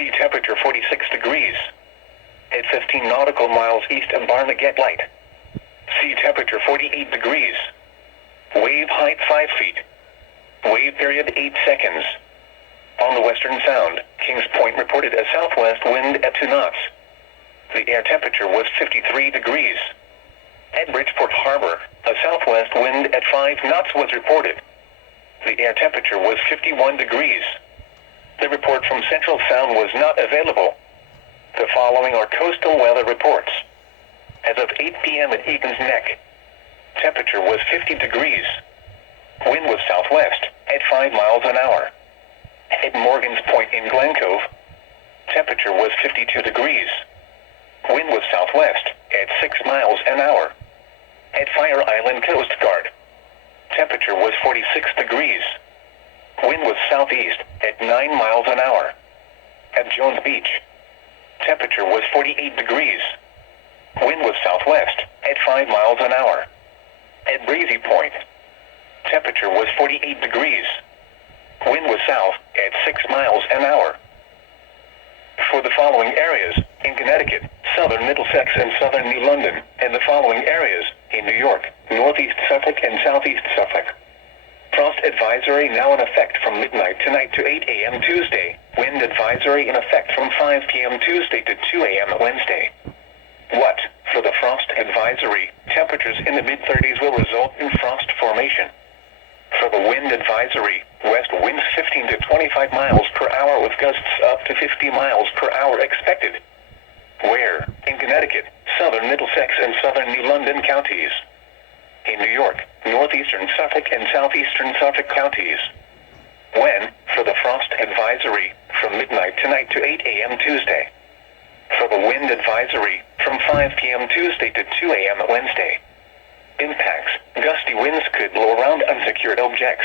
Sea temperature 46 degrees. At 15 nautical miles east of Barnegat Light. Sea temperature 48 degrees. Wave height 5 feet. Wave period 8 seconds. On the Western Sound, Kings Point reported a southwest wind at 2 knots. The air temperature was 53 degrees. At Bridgeport Harbor, a southwest wind at 5 knots was reported. The air temperature was 51 degrees. The report from Central Sound was not available. The following are coastal weather reports. As of 8 p.m. at Egan's Neck, temperature was 50 degrees. Wind was southwest at 5 miles an hour. At Morgan's Point in Glen Cove, temperature was 52 degrees. Wind was southwest at 6 miles an hour. At Fire Island Coast Guard, temperature was 46 degrees. Wind was southeast at 9 miles an hour. At Jones Beach, temperature was 48 degrees. Wind was southwest at 5 miles an hour. At Breezy Point, temperature was 48 degrees. Wind was south at 6 miles an hour. For the following areas, in Connecticut, southern Middlesex and southern New London, and the following areas, in New York, northeast Suffolk and southeast Suffolk. Frost advisory now in effect from midnight tonight to 8 a.m. Tuesday. Wind advisory in effect from 5 p.m. Tuesday to 2 a.m. Wednesday. What? For the frost advisory, temperatures in the mid-30s will result in frost formation. For the wind advisory, west winds 15 to 25 miles per hour with gusts up to 50 miles per hour expected. Where? In Connecticut, southern Middlesex and southern New London counties. In New York, northeastern Suffolk and southeastern Suffolk counties. When? For the frost advisory, from midnight tonight to 8 a.m. Tuesday. For the wind advisory, from 5 p.m. Tuesday to 2 a.m. Wednesday. Impacts: gusty winds could blow around unsecured objects.